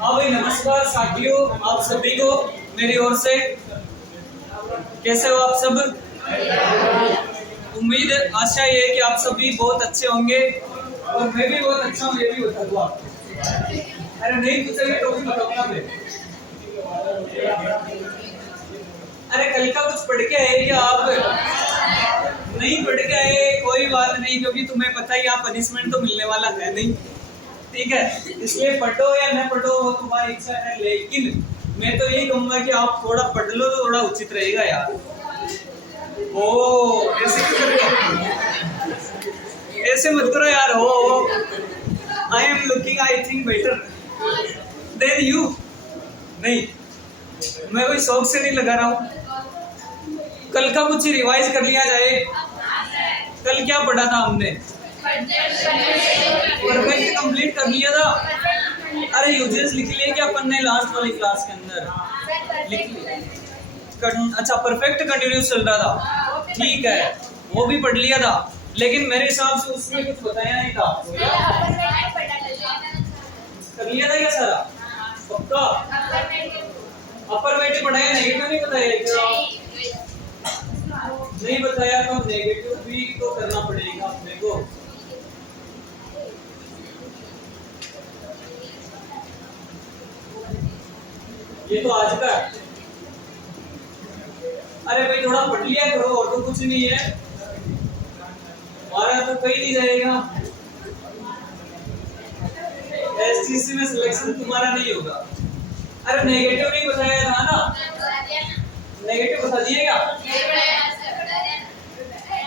हाँ भाई, नमस्कार साथियों, आप सभी को मेरी ओर से। कैसे हो आप सब? उम्मीद आशा ये है कि आप सभी बहुत अच्छे होंगे और मैं भी बहुत अच्छा हूँ, ये भी बता दूँ आपको। अरे नहीं पूछेंगे तो भी बताऊंगा मैं। अरे कल का कुछ पढ़ के आए क्या आप? नहीं पढ़ के आए, कोई बात नहीं, क्योंकि तुम्हें पता ही यहाँ पनिशमेंट तो मिलने वाला है नहीं, ठीक है। इसलिए पढ़ो या न पढ़ो वो तुम्हारी इच्छा है, लेकिन मैं तो यही कहूंगा कि आप थोड़ा पढ़ लो तो थोड़ा उचित रहेगा यार। ओ ऐसे क्यों कर रहे हो? ऐसे मत करो यार। हो I am looking I think better than you. नहीं, मैं कोई शौक से नहीं लगा रहा हूँ। कल का कुछ रिवाइज कर लिया जाए। कल क्या पढ़ा था हमने? परफेक्ट कंप्लीट कर लिया था। अरे यूजेस लिख लिए क्या अपन ने लास्ट वाली क्लास के अंदर? लिख लिया। अच्छा, परफेक्ट कंटिन्यूस चल रहा था, ठीक है, वो भी पढ़ लिया था, लेकिन मेरे हिसाब से उसमें कुछ बताया नहीं था। कर लिया था क्या सारा? पक्का? अपर वेट पढ़ाया, नेगेटिव नहीं बताया? नहीं बताया तो नेगेटिव भी तो करना पड़ेगा अपने को। ये तो आज का। अरे भाई थोड़ा पढ़ लिया करो, और तो कुछ नहीं है, हमारा तो कहीं नहीं जाएगा। एसटीसी में सिलेक्शन तुम्हारा नहीं होगा। अरे नेगेटिव नहीं बताया था ना? नेगेटिव बता दिएगा।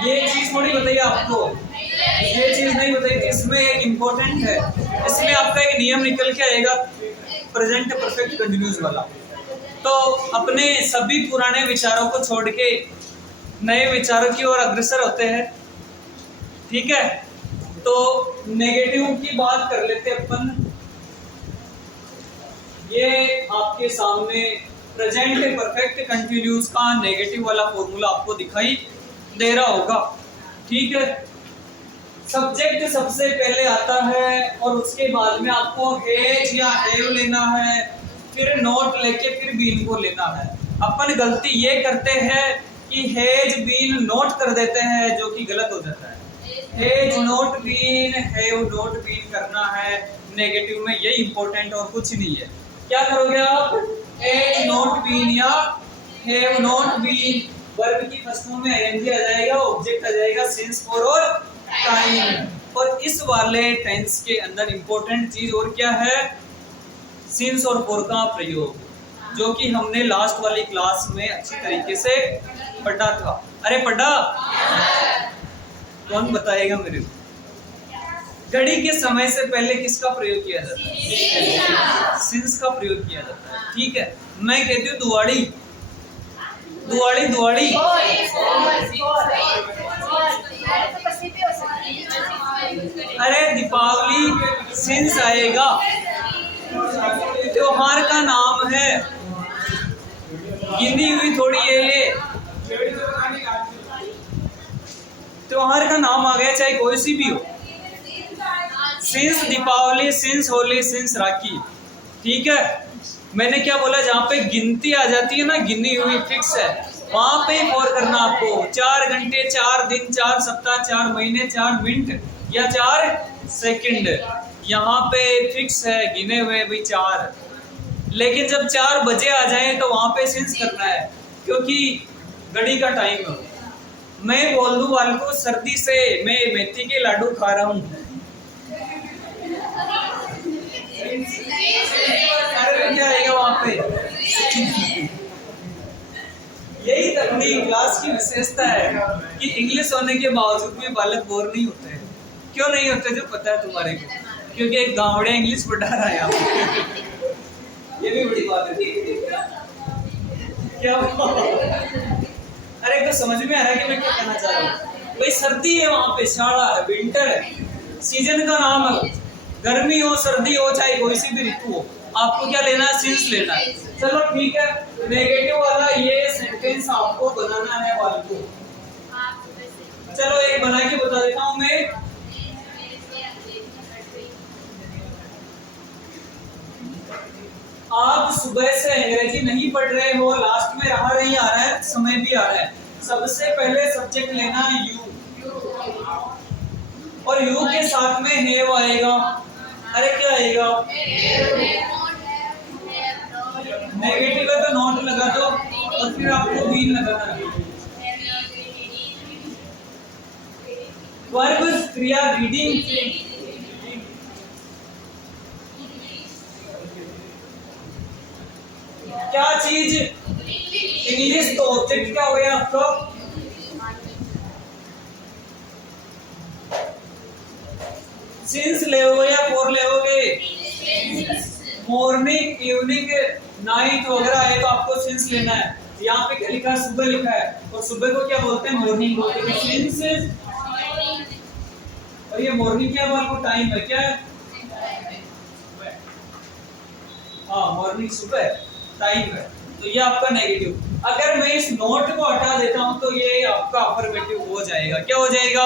ये चीज थोड़ी बताइए आपको, ये चीज नहीं बताई। इसमें एक इम्पोर्टेंट है, इसमें आपका एक नियम निकल के आएगा, प्रेजेंट परफेक्ट कंटिन्यूस वाला। तो अपने सभी पुराने विचारों को छोड़ के नए विचारों की ओर अग्रसर होते हैं, ठीक है। तो नेगेटिव की बात कर लेते अपन। ये आपके सामने प्रेजेंट परफेक्ट कंटिन्यूस का नेगेटिव वाला फॉर्मूला आपको दिखाई दे रहा होगा, ठीक है। सब्जेक्ट सबसे पहले आता है और उसके बाद में आपको हैज या हैव लेना है, फिर नॉट लेके फिर बीन को लेना है। अपन गलती ये करते हैं कि हैज बीन नॉट कर देते हैं, जो कि गलत हो जाता है। Has not been, have not been करना है नेगेटिव में, ये इंपॉर्टेंट और कुछ नहीं है। क्या करोगे आप? हैज नॉट बीन या हैव नॉट बीन, वर्ब की फर्स्ट फॉर्म में आईएनजी आ जाएगा, ऑब्जेक्ट आ जाएगा सिंस, फॉर और टाइम। और इस वाले टेंस के अंदर इंपॉर्टेंट चीज और क्या है? सिंस और फॉर का प्रयोग, जो कि हमने लास्ट वाली क्लास में अच्छी तरीके से पढ़ा था। अरे पढ़ा? कौन बताएगा मेरे को? घड़ी के समय से पहले किसका प्रयोग किया जाता है? सिंस का प्रयोग किया जाता है, ठीक है। मैं कहती हूँ दुआड़ी, दुआड़ी, दुआड़ी। अरे दीपावली सिंस आएगा, त्योहार का नाम है, गिनी हुई थोड़ी है ये। त्योहार का नाम आ गया, चाहे कोई सी भी हो। Since Deepawali, since Holi, since Rakhi, ठीक है। मैंने क्या बोला? जहाँ पे गिनती आ जाती है ना, गिनी हुई फिक्स है, वहां पे फॉर करना आपको। 4 घंटे, 4 दिन, 4 सप्ताह, 4 महीने, 4 मिनट या 4 सेकंड, यहाँ पे फिक्स है, गिने हुए भी 4। लेकिन जब 4 बजे आ जाए तो वहां पे सिंस करना है, क्योंकि घड़ी का टाइम है। मैं बोल दूं वाल को सर्दी से मैं मेथी के लाडू खा रहा हूँ, अरे क्या आएगा वहां पे? यही अपनी क्लास की विशेषता है कि इंग्लिश होने के बावजूद भी बालक बोर नहीं होते। क्यों नहीं होते? जो पता है तुम्हारे को, क्योंकि एक गाँवड़े इंग्लिश पढ़ा रहा है यहाँ। ये भी बड़ी बात है। क्या? अरे तो समझ में आ रहा है कि मैं क्या कहना चाह रहा हूँ? भाई सर्दी है, वहां पे शाड़ा है, विंटर है, सीजन का नाम है। गर्मी हो, सर्दी हो, चाहे कोई सी भी ऋतु हो, आपको क्या लेना है? सिंस लेना है। चलो ठीक है, नेगेटिव वाला ये सेंटेंस आपको बनाना है वाले को। चलो एक बना के बता देता हूं मैं। आप सुबह से अंग्रेजी नहीं पढ़ रहे हो, लास्ट में रहा नहीं आ रहा है, समय भी आ रहा है, सबसे पहले सब्जेक्ट लेना यू, और यू के साथ में हैव आएगा। अरे क्या आएगा? नेगेटिव है तो नॉट लगा दो और फिर आपको बीन लगाना है। वर्ब क्रिया रीडिंग, क्या चीज? इंग्लिश। तो ऑब्जेक्ट क्या हो गया आपका? सिंस लेओगे या फॉर लेओगे? मॉर्निंग, इवनिंग, नाइट वगैरह है तो आपको सिंस लेना है। यहाँ पे क्या लिखा है? सुबह लिखा है, और सुबह को क्या बोलते हैं? मॉर्निंग बोलते हैं। सिंस, और ये मॉर्निंग क्या आपको टाइम है क्या है? हाँ, मॉर्निंग सुबह टाइम है, तो ये आपका नेगेटिव। अगर मैं इस नोट को हटा देता हूं तो ये आपका अफर्मेटिव हो जाएगा। क्या हो जाएगा?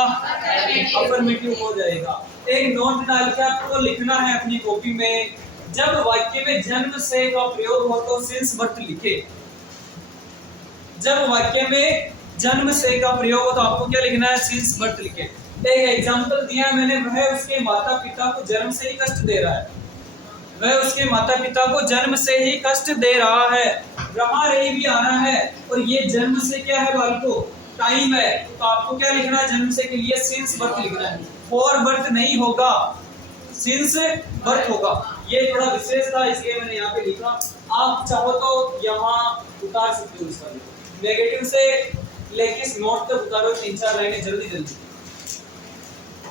अफर्मेटिव हो जाएगा। एक नोट डाल के आपको लिखना है अपनी कॉपी में, जब वाक्य में जन्म से का प्रयोग हो तो सिंस बर्थ लिखे। जब वाक्य में जन्म से का प्रयोग हो तो आपको क्या लिखना है? सिंस बर्थ लिखे। एक एग्जांपल दिया मैंने, वह उसके माता पिता को जन्म से ही कष्ट दे रहा है। वह उसके माता पिता को जन्म से ही कष्ट दे रहा है। रहा रही भी आना है, और ये जन्म से क्या है बालको? टाइम है, तो आपको क्या लिखना है? जन्म से के लिए सिंस बर्थ लिखना है। फॉर बर्थ नहीं होगा, सिंस बर्थ होगा। ये थोड़ा विशेष था इसलिए मैंने यहाँ पे लिखा। आप चाहो तो यहाँ उतार सकते हो इसका नेगेटिव से लेके इस नोट तक उतारो, 3-4 लाइनें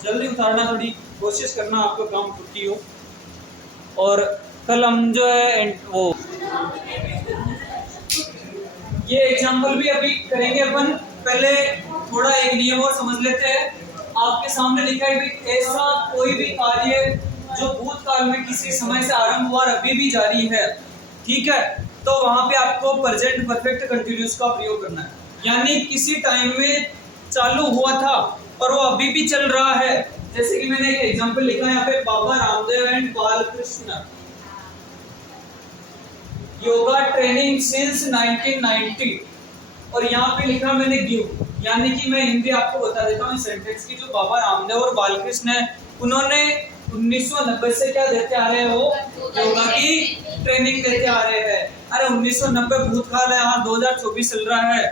जल्दी उतारना, थोड़ी कोशिश करना आपको काम छुट्टी हो। और कल हम जो है वो ये एग्जाम्पल भी अभी करेंगे अपन। पहले थोड़ा एक नियम और समझ लेते हैं। आपके सामने लिखा है कि ऐसा कोई भी कार्य जो भूतकाल में किसी समय से आरंभ हुआ और अभी भी जारी है, ठीक है, तो वहां पे आपको प्रेजेंट परफेक्ट कंटिन्यूअस का प्रयोग करना है। यानी किसी टाइम में चालू हुआ था और वो अभी भी चल रहा है। जैसे कि मैंने एक एग्जांपल लिखा है यहाँ पे, Baba Ramdev and Balkrishna yoga training since 1990, और यहाँ पे लिखा मैंने गिव। यानी कि मैं हिंदी आपको बता देता हूँ इस सेंटेंस की। जो बाबा रामदेव और बालकृष्ण है, उन्होंने 1990 से क्या देते आ रहे हैं? वो योगा की ट्रेनिंग देते आ रहे हैं। अरे 1990 भूतकाल है, हाँ 2024 चल रहा है,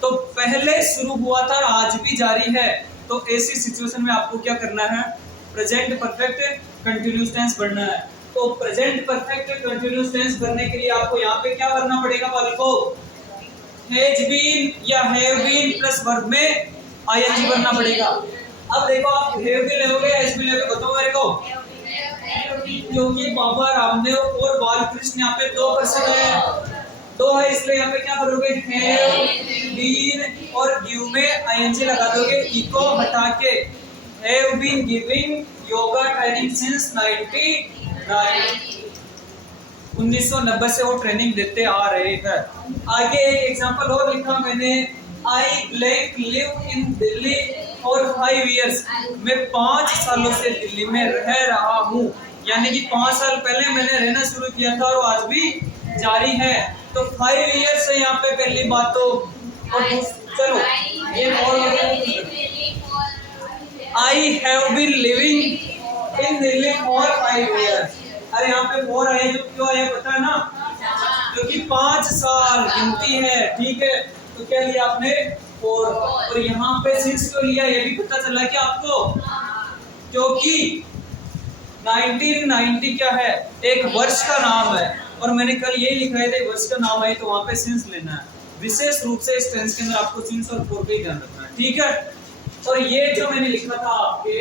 तो पहले शुरू हुआ था और आज भी जारी है। तो ऐसी सिचुएशन में आपको क्या करना है? प्रेजेंट परफेक्ट कंटिन्यूअस टेंस भरना है। तो प्रेजेंट परफेक्ट कंटिन्यूअस टेंस भरने के लिए आपको यहाँ पे क्या करना पड़ेगा बालको? हैज बीन या हैव बीन प्लस वर्ब में आईएनजी भरना पड़ेगा। अब देखो, आप हैव बीन लोगे या हैज बीन लोगे? बताओ मेरे को। क्योंकि बाबा रामदेव और बालकृष्ण यहाँ पे 2 पर्सन है, 2 है, इसलिए यहाँ पे क्या करोगे? हैव बीन और गिव में आईएनजी लगा दोगे। इको हटा के have been giving yoga training since 1990 से वो ट्रेनिंग देते आ रहे हैं। आगे एक एग्जांपल और लिखा मैंने, I black live in Delhi for 5 years। मैं 5 सालों से दिल्ली में रह रहा हूँ। यानी कि 5 साल पहले मैंने रहना शुरू किया था और आज भी जारी है। तो 5 years से यहाँ पे पहली बात तो, और चलो ये और I have been living in Delhi for 5 years। अरे यहाँ पे 4 आए, जो क्यों आए पता है ना? क्योंकि 5 साल गिनती है, ठीक है, तो क्या लिया आपने? 4। और यहाँ पे सिंस क्यों लिया ये भी पता चला कि आपको? क्योंकि 1990 क्या है? एक वर्ष का नाम है, और मैंने कल यही लिखा है था वर्ष का नाम है, तो वहां पे सिंस लेना है। विशेष रूप से इस टेंस के अंदर आपको सिंस और फॉर का ही ध्यान रखना है, ठीक है। और ये जो मैंने लिखा था आपके,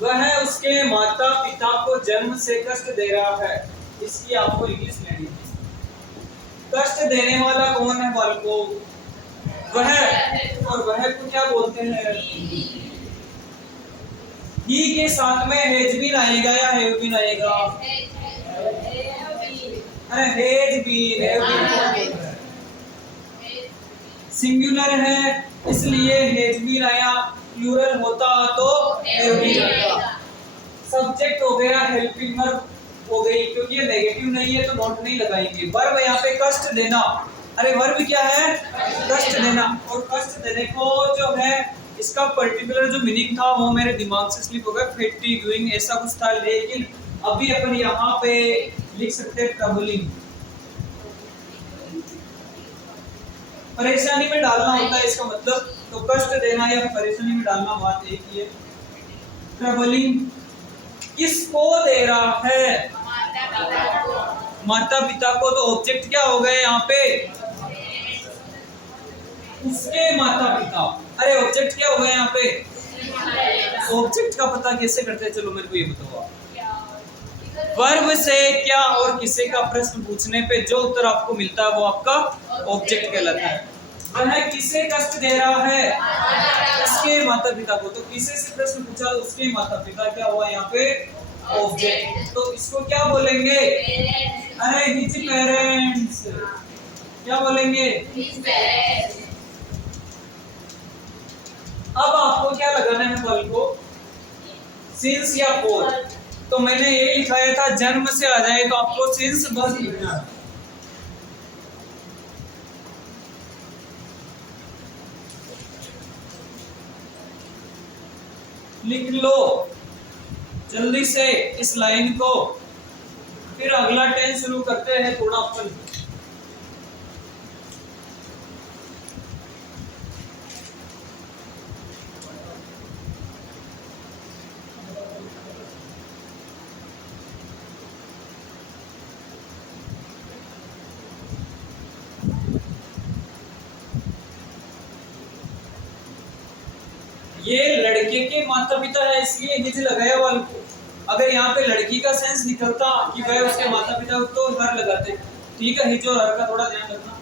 वह उसके माता पिता को जन्म से कष्ट दे रहा है, इसकी आपको इंग्लिश लेनी है। कष्ट देने वाला कौन है बालको? वह, और वह को क्या बोलते हैं? ही के साथ में हैज बीन आएगा या हैव बीन आएगा? अरे has been, have been singular है इसलिए हैज बीन आया, प्लूरल होता तो हैव बीन आता। सब्जेक्ट हो गया, हेल्पिंग वर्ब हो गई, क्योंकि ये नेगेटिव नहीं है तो नोट नहीं लगाएंगे। वर्ब यहाँ पे कष्ट देना, अरे वर्ब क्या है, कष्ट देना। और कष्ट देने को जो है इसका पर्टिकुलर जो मीनिंग था वो मेरे दिमाग से स्लिप हो गया, फैटिगुइंग ऐसा कुछ था, लेकिन अभी अपन यहाँ पे लिख सकते हैं ट्रबलिंग, परेशानी में डालना होता है इसका मतलब, तो कष्ट देना या परेशानी में डालना बात एक ही है। ट्रबलिंग किसको दे रहा है, माता पिता को, तो ऑब्जेक्ट क्या हो गए यहाँ पे, उसके माता पिता। अरे ऑब्जेक्ट क्या हो गए यहाँ पे, ऑब्जेक्ट का पता कैसे करते हैं, चलो मेरे को ये बताओ। वर्ब से क्या और किसे का प्रश्न पूछने पे जो उत्तर आपको मिलता है वो आपका ऑब्जेक्ट कहलाता है। वह किसे कष्ट दे रहा है, उसके माता पिता को, तो किसे से प्रश्न पूछा, उसके माता पिता, क्या हुआ यहाँ पे ऑब्जेक्ट, तो इसको क्या बोलेंगे, अरे हिज पेरेंट्स, क्या बोलेंगे। अब आपको क्या लगाना है बल को, सिंस या फॉर, तो मैंने ये लिखाया था जन्म से आ जाए तो आपको सिंस बस लिखना है। लिख लो जल्दी से इस लाइन को, फिर अगला टेंस शुरू करते हैं थोड़ा अपन। ये लड़के के माता पिता है इसलिए हिज लगाया वाल को। अगर यहाँ पे लड़की का सेंस निकलता कि वह उसके माता पिता तो हर लगाते, ठीक है, हिज और हर का थोड़ा ध्यान रखना।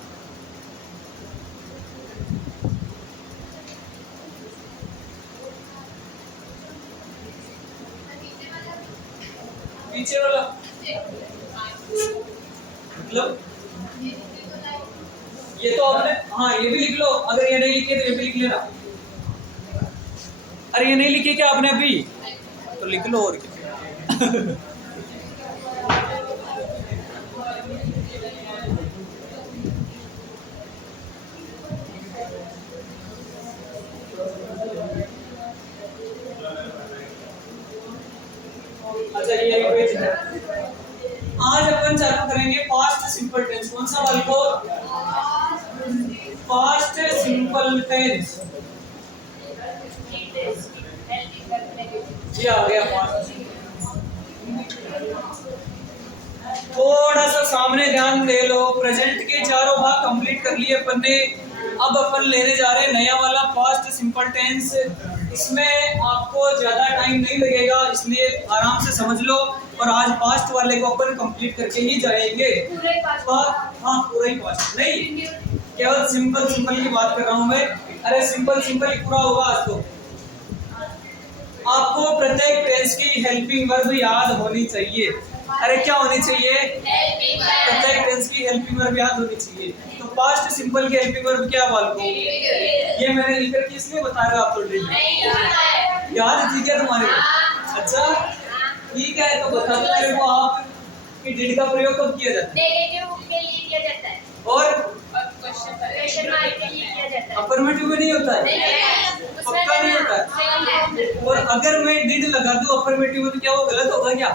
पीछे वाला मतलब ये तो आपने, हाँ ये भी लिख लो, अगर ये नहीं लिखे तो ये भी लिख लेना। अरे ये नहीं लिखे क्या आपने अभी, तो लिख लो और क्या। अच्छा ये पेज है। आज अपन चालू करेंगे पास्ट सिंपल टेंस। कौन सा वाला को, पास्ट सिंपल टेंस, ये आ गया पास्ट। थोड़ा सा सामने ध्यान दे लो, प्रेजेंट के चारों भाग कंप्लीट कर लिए अपन ने। अब अपन लेने जा रहे हैं नया वाला पास्ट सिंपल टेंस। इसमें आपको ज्यादा टाइम नहीं लगेगा, इसलिए आराम से समझ लो। और आज पास्ट वाले को अपन कंप्लीट करके ही जाएंगे। हाँ पूरा ही पास्ट नहीं, केवल सिंपल सिंपल की बात कर रहा हूँ मैं। अरे सिंपल सिंपल ही पूरा होगा आज तो। आपको प्रत्येक टेंस की हेल्पिंग वर्ब याद होनी चाहिए। अरे क्या होनी चाहिए, प्रत्येक टेंस की हेल्पिंग वर्ब याद होनी चाहिए। तो पास्ट सिंपल की हेल्पिंग वर्ब क्या बाल को, ये मैंने लिख कर किसलिए बता रहे हो आप, तो ड्रिल याद थी क्या तुम्हारे को? अच्छा ठीक है, तो बता दो मेरे को आप कि डिड का प्रयोग कब किया जाता है, नेगेटिव के लिए किया जाता है और क्वेश्चन मार्क के लिए किया जाता है। अफर्मेटिव में नहीं होता है, पक्का नहीं होता है। और अगर मैं डिड लगा दूं अफर्मेटिव में तो क्या वो गलत होगा क्या?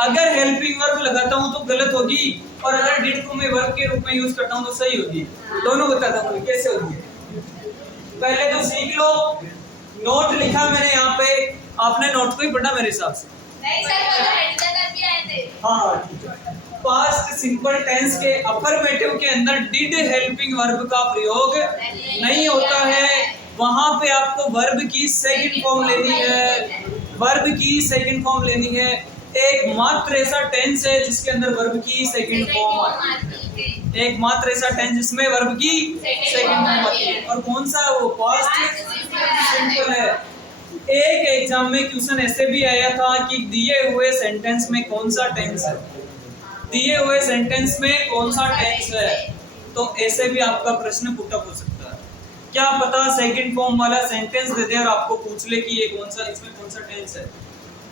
अगर हेल्पिंग वर्ब लगाता हूं तो गलत होगी, और अगर डिड को मैं वर्ब के रूप में यूज करता हूं तो सही होगी। दोनों बताता हूं कैसे होगी। पहले तो सीख लो, नोट लिखा मैंने यहाँ पे, आपने नोट को ही पढ़ा मेरे हिसाब से। नहीं सर, वो तो हेड तक भी आए थे। हाँ ठीक है। पास्ट सिंपल टेंस के अफर्मेटिव के अंदर डिड हेल्पिंग वर्ब का प्रयोग नहीं होता है। वहां पे आपको वर्ब की सेकंड फॉर्म लेनी है, वर्ब की सेकंड फॉर्म लेनी है। एक मात्र ऐसा टेंस है जिसके अंदर वर्ब की सेकंड फॉर्म आती है, एक मात्र ऐसा टेंस जिसमें वर्ब की सेकंड फॉर्म आती है। और कौन सा है वो, पास्ट सिंपल है। एक एग्जाम में क्वेश्चन ऐसे भी आया था कि दिए हुए सेंटेंस में कौन सा टेंस है, दिए हुए सेंटेंस में कौन सा टेंस है, तो ऐसे भी आपका प्रश्न पुट अप हो सकता है। क्या पता सेकंड फॉर्म वाला सेंटेंस दे दे और आपको पूछ ले कि ये कौन सा, इसमें कौन सा टेंस है।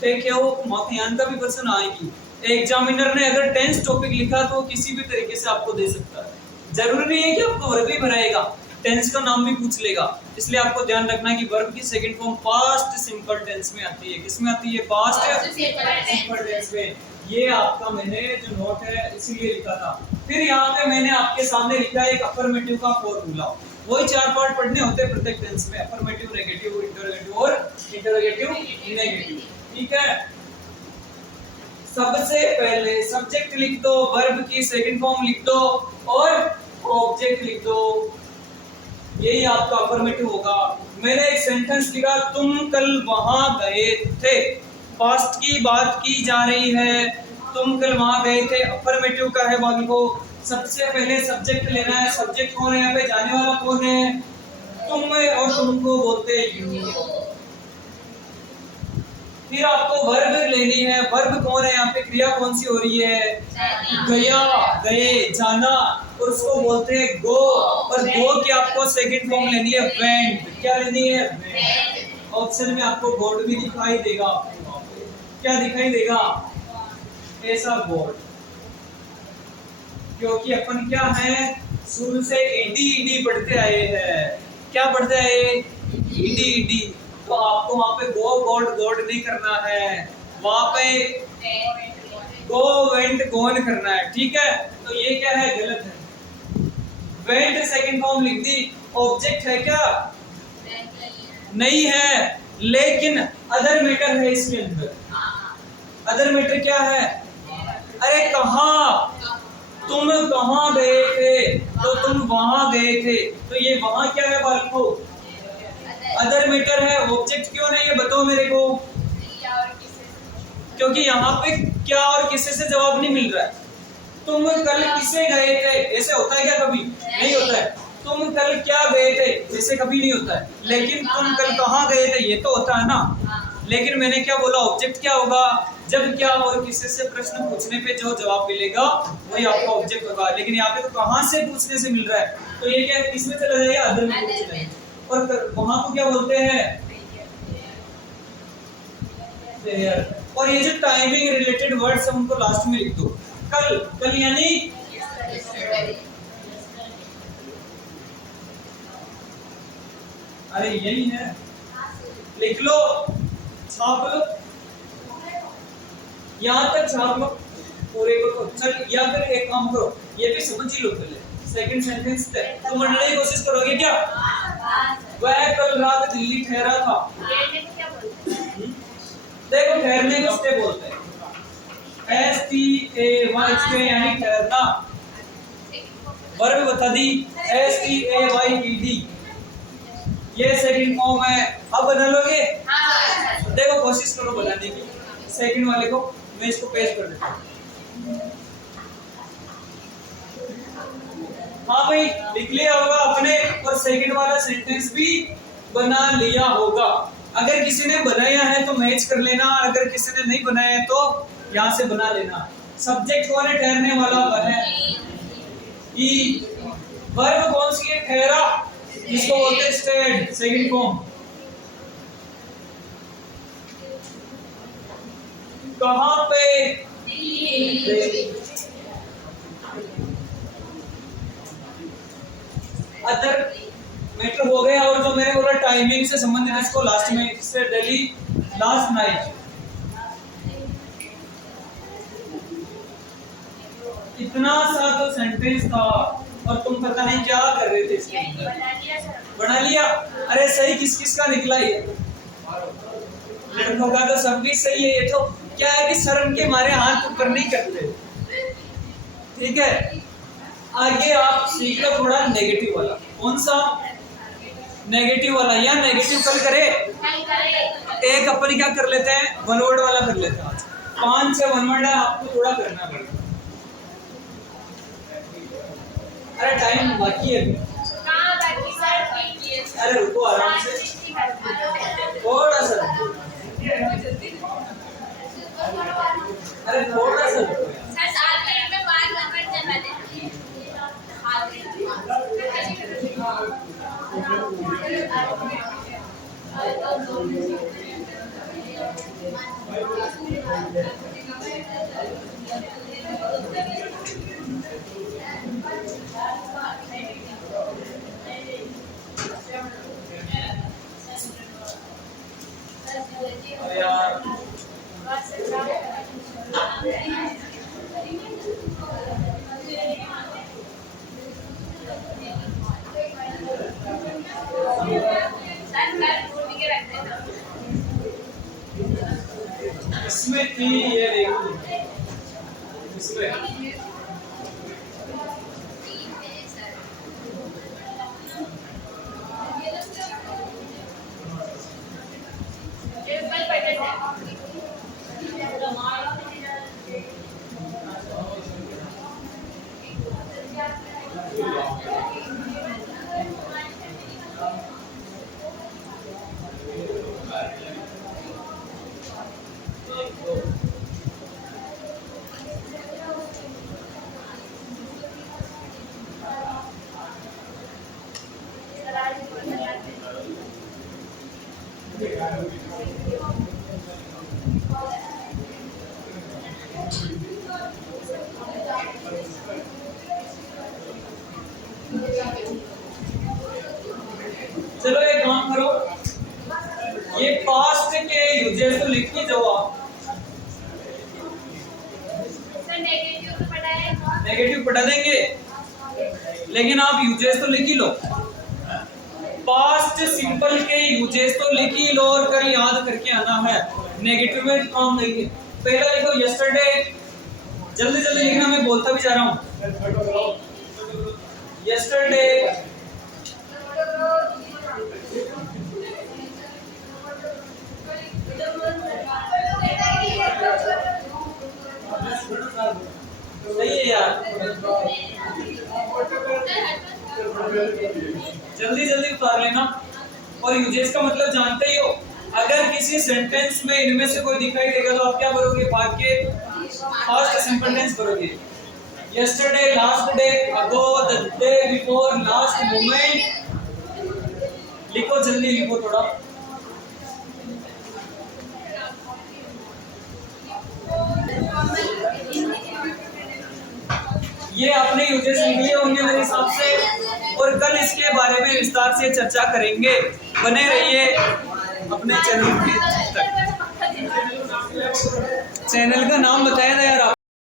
ठीक है, वो मध्यान का भी क्वेश्चन आएगी। एग्जामिनर ने अगर टेंस टॉपिक लिखा तो किसी भी तरीके से आपको दे सकता है। जरूरी नहीं है कि आपको वर्ब ही भराएगा, टेंस का नाम भी पूछ लेगा। इसलिए आपको ध्यान रखना है कि वर्ब की second form past simple tense में आती है। किसमें आती है? पास्ट सिंपल टेंस में। ये आपका मैंने जो नोट है इसीलिए लिखा था। फिर यहाँ पे मैंने आपके सामने लिखा है एक अफर्मेटिव का फॉर्मूला। वही 4 पार्ट पढ़ने होते हैं प्रत्येक टेंस में, अफर्मेटिव, नेगेटिव, इंटरोगेटिव और इंटरोगेटिव नेगेटिव। ठीक है, सबसे पहले सब्जेक्ट लिख दो, वर्ब की सेकंड फॉर्म लिख दो और ऑब्जेक्ट लिख दो। यही आपका अफर्मेटिव होगा। मैंने एक सेंटेंस लिखा, तुम कल वहां गए थे। पास्ट की बात की जा रही है, तुम कल वहां गए थे, अफर्मेटिव का है। बाकी को सबसे पहले सब्जेक्ट लेना है। सब्जेक्ट कौन है यहाँ पे? जाने वाला कौन है? तुम है, और तुमको बोलते हैं यू। फिर आपको वर्ब लेनी है। वर्ब कौन है यहाँ पे? क्रिया कौन सी हो रही है? गया, गए, जाना, और उसको बोलते हैं गो। और गो की आपको सेकंड फॉर्म लेनी है वेंट। क्या लेनी है? वेंट। ऑप्शन में आपको बोर्ड भी दिखाई देगा। क्या दिखाई देगा? ऐसा बोर्ड। क्योंकि अपन क्या है, शुरू से ईडी ईडी पढ़ते आए हैं। क्या पढ़ते आए? ED ED. तो आपको वहां पे गो गॉड गॉड नहीं करना है, वहां पे गो वेंट गोन करना है। ठीक है, तो ये क्या है? गलत है। वेंट सेकंड फॉर्म लिख दी। ऑब्जेक्ट है क्या? नहीं है, लेकिन अदर मैटर है इसके अंदर। अदर मैटर क्या है? अरे कहाँ, तुम कहाँ गए थे, तो तुम वहां गए थे। तो ये वहां क्या है बालको? अदर मैटर है। ऑब्जेक्ट क्यों नहीं है बताओ मेरे को? क्योंकि यहाँ पे क्या और किससे से जवाब नहीं मिल रहा है। तुम कल किससे गए थे, ऐसे होता है क्या? कभी नहीं होता है। तुम कल क्या गए थे, ऐसे कभी नहीं होता है। लेकिन तुम कल कहाँ गए थे, ये तो होता है ना। लेकिन मैंने क्या बोला? ऑब्जेक्ट क्या होगा? जब क्या और किसी से प्रश्न पूछने पे जो जवाब मिलेगा वही आपका ऑब्जेक्ट होगा। लेकिन यहाँ पे तो कहाँ से पूछने से मिल रहा है, तो ये क्या किसमें चला जाएगा? अदर में चला जाएगा। और वहां को क्या बोलते हैं? देयर। और ये जो टाइमिंग रिलेटेड वर्ड्स हम उनको लास्ट में लिख दो। कल, कल यानी अरे यही है, लिख लो, छाप लो, यहाँ तक छाप लो पूरे को। तो चल, या फिर एक काम करो, ये भी समझ ही लो पहले। सेकंड सेंटेंस तो मंडने की कोशिश करोगे क्या? वह कल रात दिल्ली ठहरा था। देखो, ठहरने को स्टे बोलते हैं, STAY यानी ठहरना। वर्ब बता दी, STAYED। ये सेकंड फॉर्म है। अब बना लोगे? देखो, कोशिश करो बनाने की। सेकंड वाले को मैं इसको पेस्ट कर देता हूँ। हाँ भाई, लिख लिया होगा आपने, और सेकंड वाला सेंटेंस भी बना लिया होगा। अगर किसी ने बनाया है तो मैच कर लेना, अगर किसी ने नहीं बनाया है तो यहाँ से बना लेना। सब्जेक्ट कौन है? ठहरने वाला वह है ई। वर्ब कौन सी है? ठहरा, जिसको बोलते हैं स्टेड, सेकंड फॉर्म। कहाँ पे? अदर मैटर हो गया। और जो मैंने बोला टाइमिंग से संबंधित है, इसको लास्ट में, इससे दिल्ली लास्ट नाइट। इतना सा तो सेंटेंस था और तुम पता नहीं क्या कर रहे थे इसके अंदर। बना लिया? अरे सही किस किस का निकला ये? लड़कों का तो सब भी सही है। ये तो क्या है कि शर्म के मारे हाथ ऊपर नहीं करते। ठीक है, आगे आप सीख लो थोड़ा नेगेटिव वाला। कौन सा? नेगेटिव वाला। या नेगेटिव कल करे? एक अपन क्या कर लेते हैं, वन वर्ड वाला कर लेते हैं। 5 से वन वर्ड आपको थोड़ा करना पड़ेगा। अरे टाइम बाकी है अभी। अरे रुको, आराम से, थोड़ा सा। अरे थोड़ा सा। सर 7 मिनट में 5 नंबर चलवा देंगे। अरे यार इसमें थी ये देखो इसमें चलो एक काम करो, ये पास्ट के यूजेस तो लिख ही दो आप। नेगेटिव पढ़ा देंगे, लेकिन आप यूजेस तो लिख ही लो। पास्ट सिंपल के यूजेस तो लिख ही लो और कल याद करके आना है। नेगेटिव में काम नहीं है। पहला लिखो यस्टरडे, जल्दी जल्दी लिखना, मैं बोलता भी जा रहा हूँ। यस्टरडे, सही है यार, जल्दी जल्दी उतार लेना। और यूजेस का मतलब जानते ही हो, अगर किसी सेंटेंस में इनमें से कोई दिखाई देगा तो आप क्या करोगे? भाग के फर्स्ट सिंपल टेंस करोगे। Yesterday, last day, ago, the day before, last moment. लिखो, जल्दी लिखो थोड़ा। ये आपने यूजेस लिख लिए होंगे मेरे हिसाब से, और कल इसके बारे में विस्तार से चर्चा करेंगे। बने रहिए अपने चैनल पे तक। चैनल का नाम बताया था यार आप।